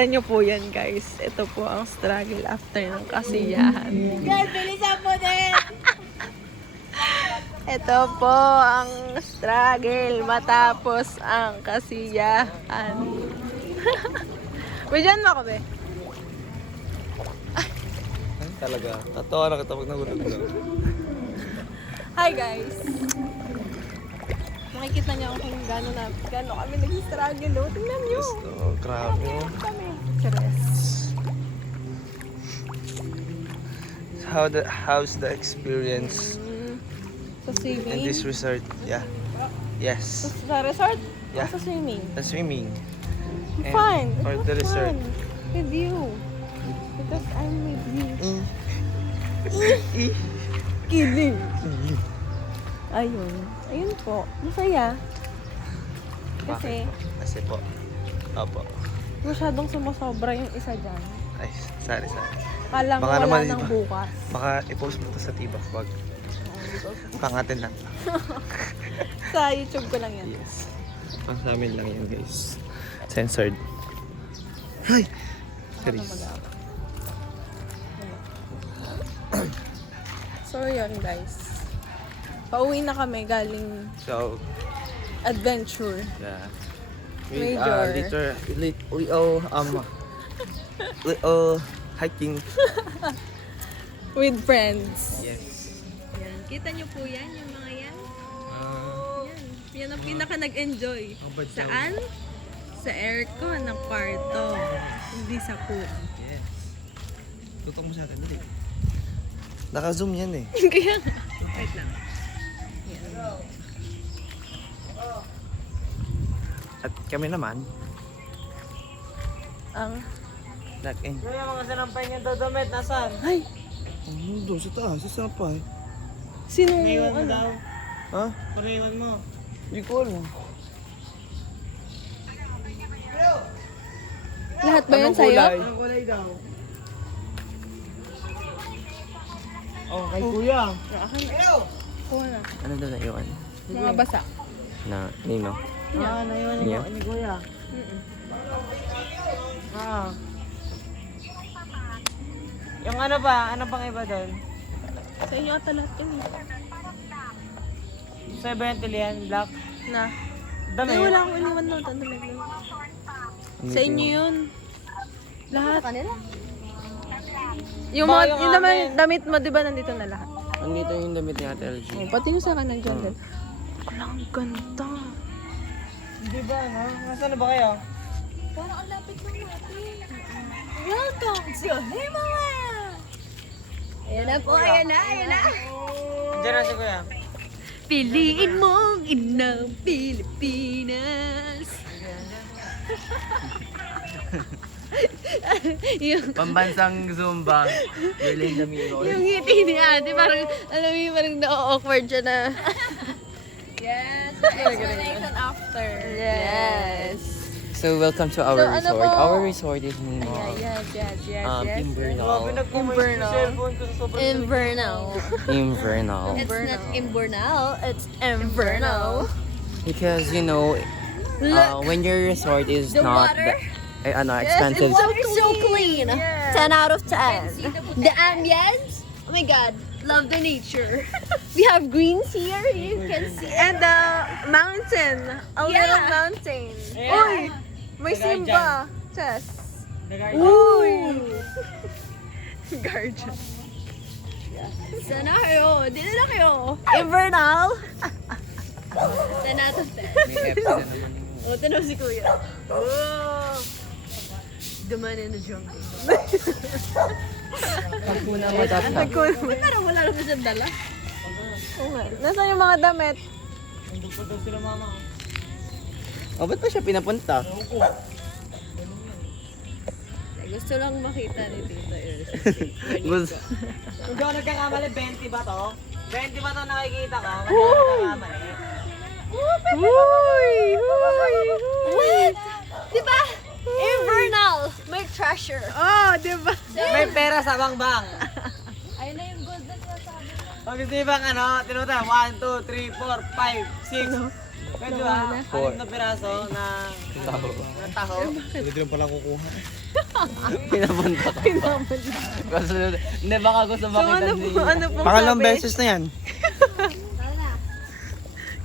Tignan nyo po yan guys. Ito po ang struggle after ng kasiyahan. Guys, bilisan mo din! Ito po ang struggle matapos ang kasiyahan. Bidyan mo ako, be. Talaga. Tatawa na kita pag nagulat ko. Hi guys! Makikita niyo kung gano'n kami nag-struggle. Oh. Tingnan niyo. Oh, grabe. Kami. Cheres. How's the experience Sa swimming. in this resort? Yeah. Yes. Sa resort? Yeah. Sa swimming? The swimming. And Fun. for It the was resort. fun. With you. Because I'm with you. Kidding. Ayun. Ayun po. Masaya. Kasi Kasi po. Opo. masyadong sumusobra yung isa dyan. Ay, sorry. Kala mo Baka wala naman, nang iba. bukas. Baka i-post mo to sa tibak. Wag. Pangatin lang. Sa YouTube ko lang yan. Yes. Pang sa amin lang yan, guys. Censored. Ay! Serious. So yun guys. Pauwi na kami galing So, adventure. yeah. Major. We all hiking. With friends. Yes. Yan. Kita nyo po yan, yung mga yan. Yan. Yan ang pinaka nag-enjoy. Saan? Sa aircon ng kwarto. Hindi sa pool. Yes. Tutok mo sa akin, dali. Naka-zoom yan eh. Kaya nga. Wait lang. Yan. At kami naman, Ang... nag-enjoy. Yung mga sanampay niya dodomit, nasaan? Ay! Doon sa taas, sa pa eh. Sino Naiwan mo ano? daw. Ha? Panaiwan mo. Hindi ko alam. Lahat ba yan Anong sa'yo? kulay? Anong kulay daw? Oh, kay kuya. Akin na. Kuha na. Ano daw na iwan? Mga basa. Na, nino? Ah, naiwan Niya? ni kuya. Ah. Yung ano pa? Ano pang iba doon? Sa inyo ata lahat yun. 70 yan, black. Na. Dami. Ay, wala akong iniwan na. Tandamig lang. Sa inyo yun. Lahat. Yung Baka mga, yung yung naman, amin. damit mo, di ba nandito na lahat? Andito yung damit ni Ate LG. Oh, pati yung sa akin nandiyan din. Wala, ang ganda. Di ba, no? Nasaan na ba kayo? Parang ang lapit ng natin. Welcome to Himala! Ayan na po, ayan na. Diyan na si kuya. Piliin mong inang Pilipinas. yung, Pambansang Zumba. Belinda Miro. yung ngiti ni ate, parang, alam mo yung parang na-awkward siya na. Yes, explanation after. Yes. So, welcome to our So, ano resort. po? Our resort is Yes. Invernal. Grabe, nagkumain Invernal. sa cellphone ko sa sobrang Invernal. Invernal. It's not Invernal, it's Invernal. Because, you know, when your resort is The not water? expensive. It's so clean. 10 out of 10. The ambience, oh my god, love the nature. We have greens here, you can see. And the mountain, a little mountain. Yeah. Uy, may The Simba. Chess. Nag-guardian. Uy! Guardian. Sana kayo. Dito na kayo. Invernal. 10 out of 10. May FC na naman yun. O, tanaw si Kuya. Oh! The man in the jungle. Pagpuna mo tapos. Parang wala naman siyang dala. Oo nga. Nasaan yung mga damit? Nandun pa daw sila mama. Oh, ba't ba siya pinapunta? Gusto lang makita ni Tita Gusto. Kung di ako nagkakamali, 20 ba to? 20 ba to nakikita ko? Kung di ako nagkakamali. Uy! What? Diba? Invernal! May treasure. Oh, diba? May pera sa bangbang. Ayun na yung gold na sinasabi. Pag di bang ano, tinuta, 1, 2, 3, 4, 5, 6. Pwede ba? 6 na piraso na taho. Hindi lang pala kukuha. Pinapunta ka. Kasi, hindi baka gusto So makita ano ni... po, ano pong Pangalawang sabi? beses na yan.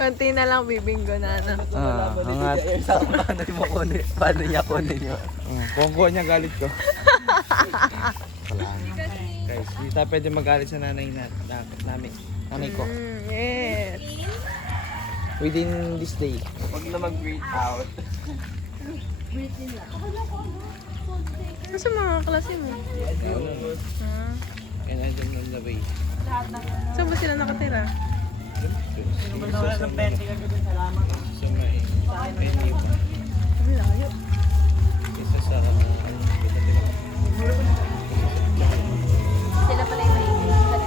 Konti na lang bibinggo na ano. Angat. Paano niya kunin yun? Kung kuha niya galit ko. Guys, hindi tayo pwede magalit sa nanay namin. Nanay ko. Yes. Within this day. Huwag na mag-breathe out. Ano mga klase mo? And I don't know the way. Saan ba sila nakatira? Wala ng pente ka dun, salamat. So may venue pa. Ang layo. Isa sa Sila pala yung maingay.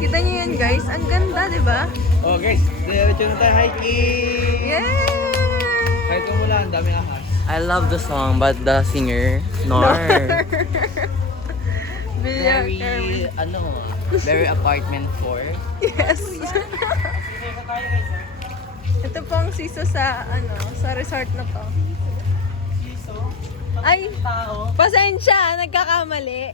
Kita niyo yan guys, ang ganda, di ba? Oh guys, diretso na tayo hiking! Yay! Kahit wala, ang dami ahas. I love the song, but the singer, Nor. Very, very apartment 4. Yes. Ito po ang siso sa sa resort na to. Ay, pasensya, nagkakamali.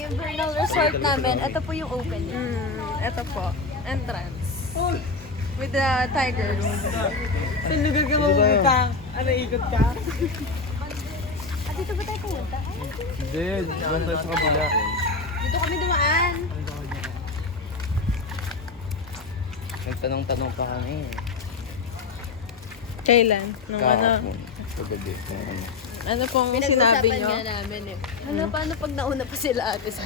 Yung Invernal Resort namin, ito po yung opening. Ito po, entrance. With the tigers. Saan lugar ka mapupunta? Ano, ikot ka? At dito ba tayo pumunta? Hindi, doon tayo sa kabila. Dito kami dumaan. Nagtanong-tanong pa kami. Kailan? Nung Paggabi. ano pong sinabi nyo? Pinag-usapan nga namin eh. Ano, paano pag nauna pa sila ate sa...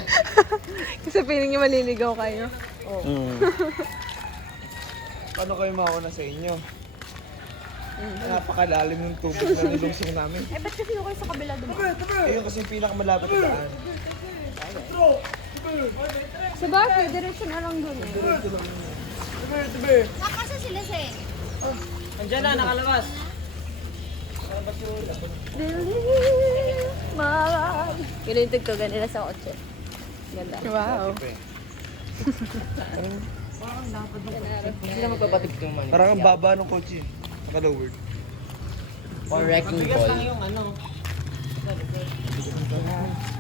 Kasi feeling nyo maliligaw kayo. Paano kayo mauna sa inyo? Napakalalim ng tubig na nilungsong namin. Eh, ba't kasi kayo sa kabila dumaan? Ayun kasi yung pinakamalapit na daan. Sa bagay, diretso na lang dun eh. Nakasa sila sa Andiyan na, nakalabas. Yun yung tugtugan nila sa kotse. Ganda. Wow. Hindi na magpapatik yung money. Parang ang baba ng kotse. Naka-lowered. Or wrecking Bigas ball. lang yung ano.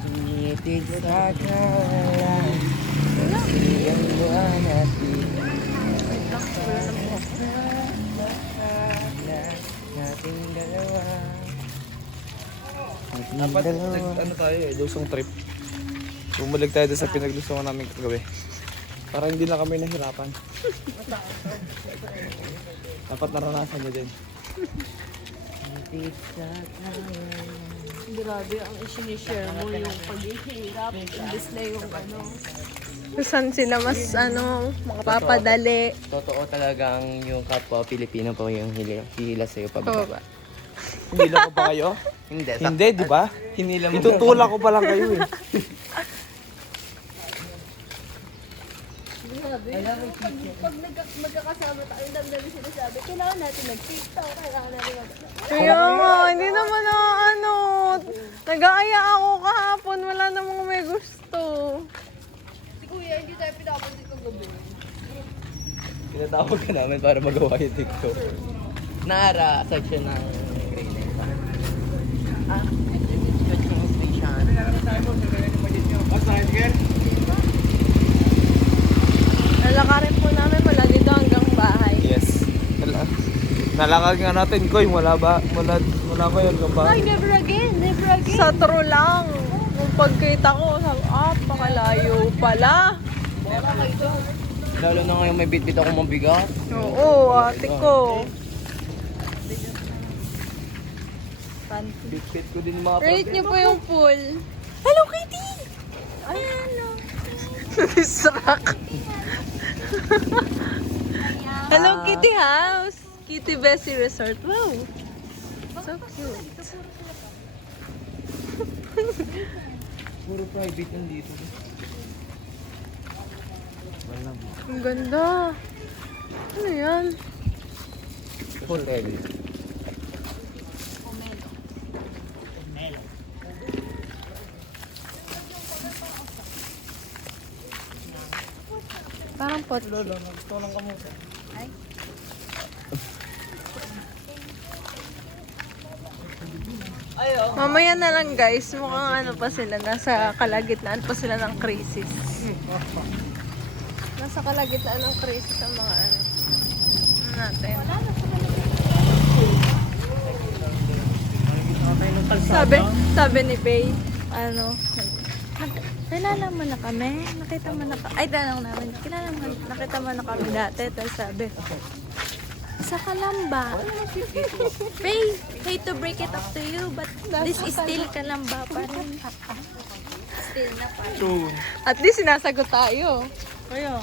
Tumitig sa kawalan. Siyang buwan natin. Nating dalawa. Dapat ano tayo eh, lusong trip. Bumalik tayo doon sa pinaglusungan namin kagabi. Para hindi na kami nahirapan. Dapat naranasan nyo din. Tumitig sa kawalan. Grabe ang isinishare mo yung paghihirap. Imbes na yung ano. Saan sila mas makapapadali? Totoo talagang yung kapwa Pilipino po yung hihila sa'yo pababa. Hinila ko pa kayo? Hindi, Hindi, di ba? hinila mo. Itutulak ko pa lang kayo eh. Pag magkakasama tayo, ang dami sinasabi, kailangan natin nag-TikTok, kailangan natin Kaya nga, hindi naman nag-aaya ako kahapon. Wala namang may gusto. Si Kuya, hindi tayo pinapunti kagabi. Tinatawag ka namin para magawa yung TikTok. Nara, section ng grade 9. Coaching station. Lalakarin po namin mula dito hanggang bahay. Yes. Nalakad nga natin, Koy. Wala ba yun ka ba? Ay, never again, never again. Sa true lang. Nung pagkita ko, sabi, pakalayo pala. Lalo na ngayon may bit-bit akong mabigat. Oo, ate ko. Bit-bit ko din yung mga Rate niyo po yung pool. Hello, Kitty! Ay, ano? Distract. Hello, Kitty House. Kitty Bessie Resort. Wow. So cute. Puro private yung dito. Ang ganda. Ano yan? Hotel. kotse. Lolo, nagtulong ka muna. Ay, oh. Mamaya na lang guys, mukhang ano pa sila, nasa kalagitnaan pa sila ng crisis. Nasa kalagitnaan ng crisis ang mga ano natin. Sabi ni Bay, ano, kilala mo na kami, nakita mo na kami, ay tanong namin, nakita mo na kami dati, tapos sabi, sa Kalamba. Bay, hate to break it up to you, but this is still Kalamba pa rin. Still na pa rin. At least sinasagot tayo. Kaya,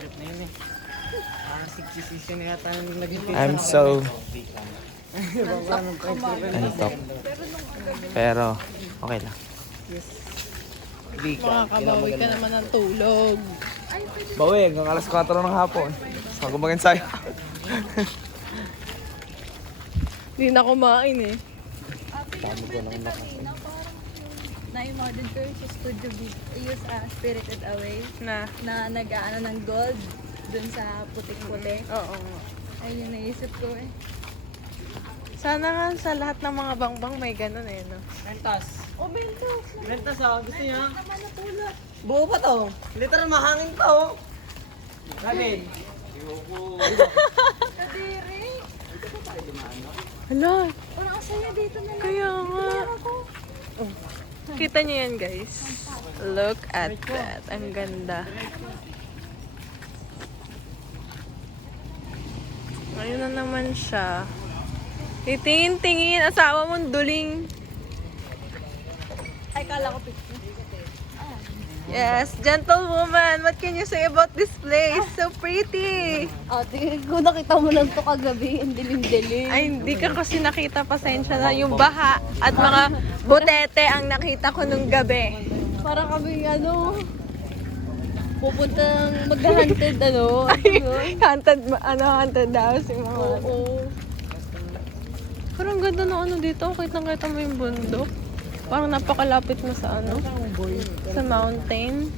trip na yun eh. 60 na yata naging I'm so antok. Pero, okay lang. Makakabawi ka naman ng tulog. Bawi, hanggang alas 4 ng hapon. Bago mag-ensayo. Hindi na kumain eh. Na yung modern churches could use Spirited Away Na, na nag-aano ng gold dun sa putik-putik. oo. Ayun yung naisip ko eh. Sana nga sa lahat ng mga bangbang may ganun eh, no? Rentas. Oh, bento! Rentas ah, gusto niya? Naman na pulot. Buo pa to. Literal mahangin to. Robin. Kadiri! Hala, Parang ang saya dito na lang. kaya nga. Ako. Kita niyo yan guys. Look at that. Ang ganda. Ayun na naman siya. Titingin-tingin. Asawa mong duling. Ay, kala ko picture. Yes, gentlewoman. What can you say about this place? So pretty. Ate, kung nakita mo lang to kagabi, ang dilim-dilim. Ay, hindi ka kasi nakita. Pasensya na. Yung baha at mga butete ang nakita ko nung gabi. Parang kami, ano, pupuntang mag-hunted, ano. Haunted daw si mga. Oo. Parang ganda na ano dito. Kitang-kita mo yung bundok. Parang napakalapit mo sa ano. Sa mountain.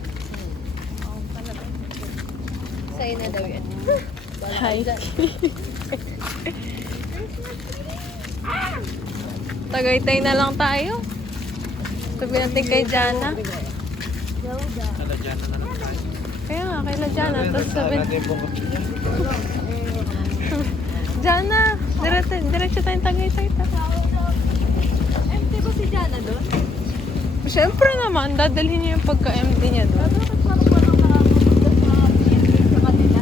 Sa'yo na daw yan. Hi. Tagaytay na lang tayo. Sabi natin kay Jana. Kaya nga, kay Jana. Tapos sabi, Jana, diretso tayong Tagaytay. Empty ba si Jana doon? Siyempre naman, dadalhin niya yung pagka-empty niya doon. Bakit parang nakapunta sa PNP sa kanila?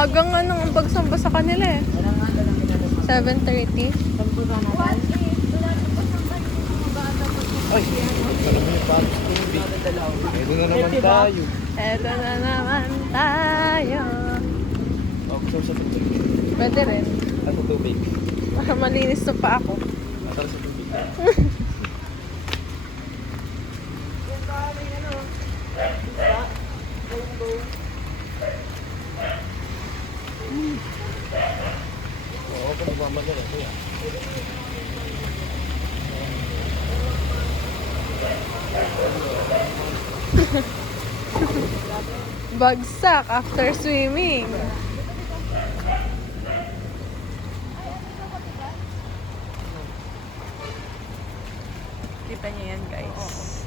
Agang nga ang pagsamba sa kanila eh. 7:30. What if? Wala na pa siyang balik ng mga bata pag Ito na naman tayo. Eto na naman tayo. Pag-usap sa tubig. Pwede rin. At sa tubig. Malinis to pa ako. At sa tubig. Oo, kung magmamadali ito yan. Bagsak after swimming. Kita niyo yan guys.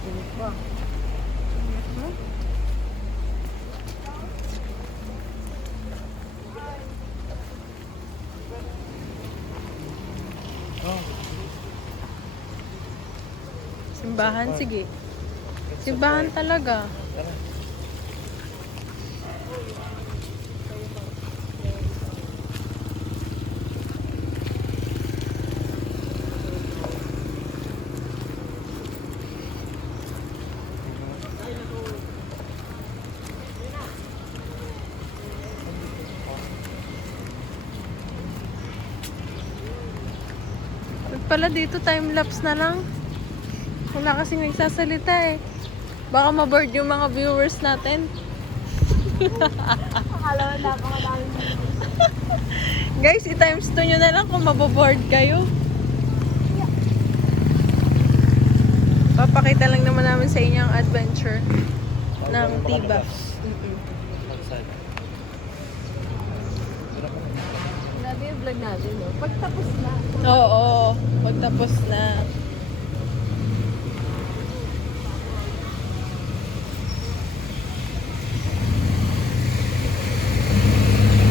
Simbahan, sige. Simbahan talaga. Ba't pala dito time-lapse na lang? Wala kasing nagsasalita eh. Baka maboard yung mga viewers natin. Akala na napakadami. Guys, i-times 2 nyo na lang kung maboboard kayo. Papakita lang naman namin sa inyo ang adventure ng Tiba. Grabe yung vlog natin, no? Pagtapos na. Oo, pagtapos na.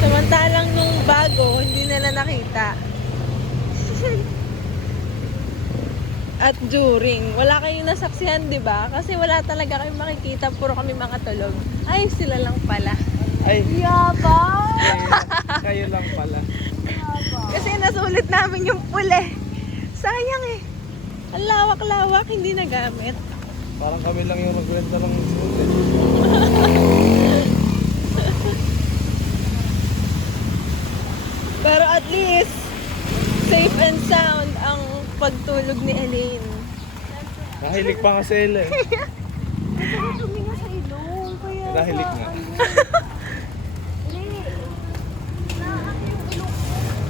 Samantalang nung bago, hindi nila nakita. At during, wala kayong nasaksihan, di ba? Kasi wala talaga kayong makikita, puro kami mga tulog. Ay, sila lang pala. Ay, Yaba! kayo lang pala. Kasi nasulit namin yung puli. Sayang eh. Ang lawak-lawak, hindi nagamit. Parang kami lang yung nagrenta ng school eh. Pero at least, safe and sound ang pagtulog ni Elaine. Nahilig pa nga si Ella eh. Tuminga sa ilong. Kaya Nahilig nga.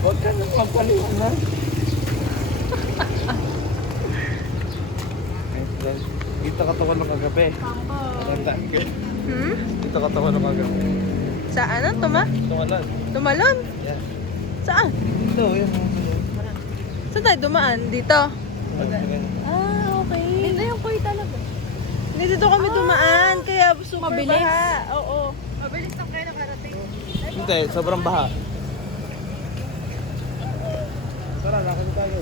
Huwag ka nang pampaliwanan. Dito katawa ng kagabi. Tandaan ko. Hmm? Dito katawa ng kagabi. Sa ano? Tumalan. Tumalon? Yan. Saan? Ito, yan. Saan tayo dumaan? Dito? Ah, okay. Hindi yung koy talaga. Hindi dito kami dumaan, kaya super Mabilis? baha. Oo. Mabilis lang kayo nakarating. Hindi, sobrang baha. Tara, lakad tayo.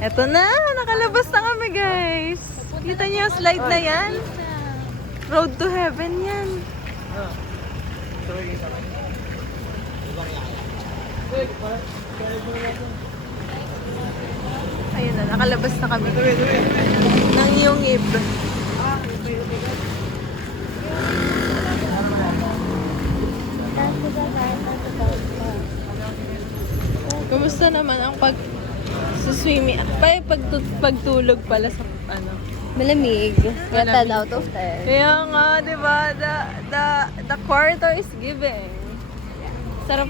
Eto na, nakalabas na kami guys. Kita niyo yung slide na yan? Road to heaven yan. Ayun na, nakalabas na kami. Nang yung ib. Kumusta naman ang swimming? Pagtulog pala sa ano? Malamig. Kaya 10 out of 10. Kaya nga, di ba? The quarter is giving. Sarap,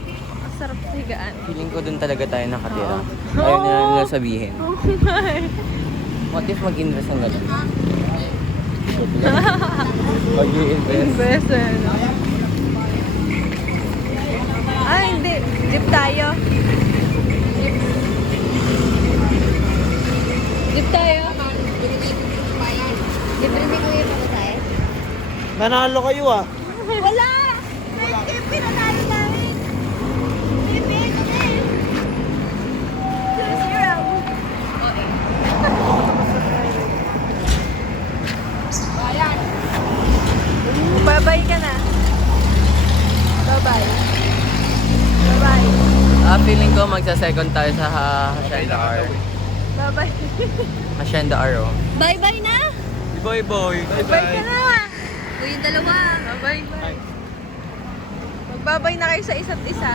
sarap higaan. Feeling ko dun talaga tayo nakatira. Oo. Ayaw na Oo. nila sabihin. Oh my. What if mag-invest ng ganun? Mag-i-invest. Invest ano? Ay, hindi. Jeep tayo. Jeep tayo. Libre ni Kuya pa tayo? Nanalo kayo ah. Wala! 20 pinanalo namin. Bye-bye ka na. Bye-bye. Bye-bye. Feeling ko magsa-second tayo sa Hacienda R. Bye-bye. Hacienda R, oh. Bye-bye na! Boy, boy. Bye ka na. Uy, yung dalawa. Bye-bye. Magbabay na kayo sa isa't isa.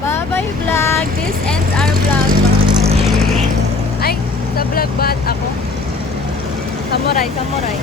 Bye-bye vlog. This ends our vlog. Ay, sa vlog ba ako? Samurai, samurai.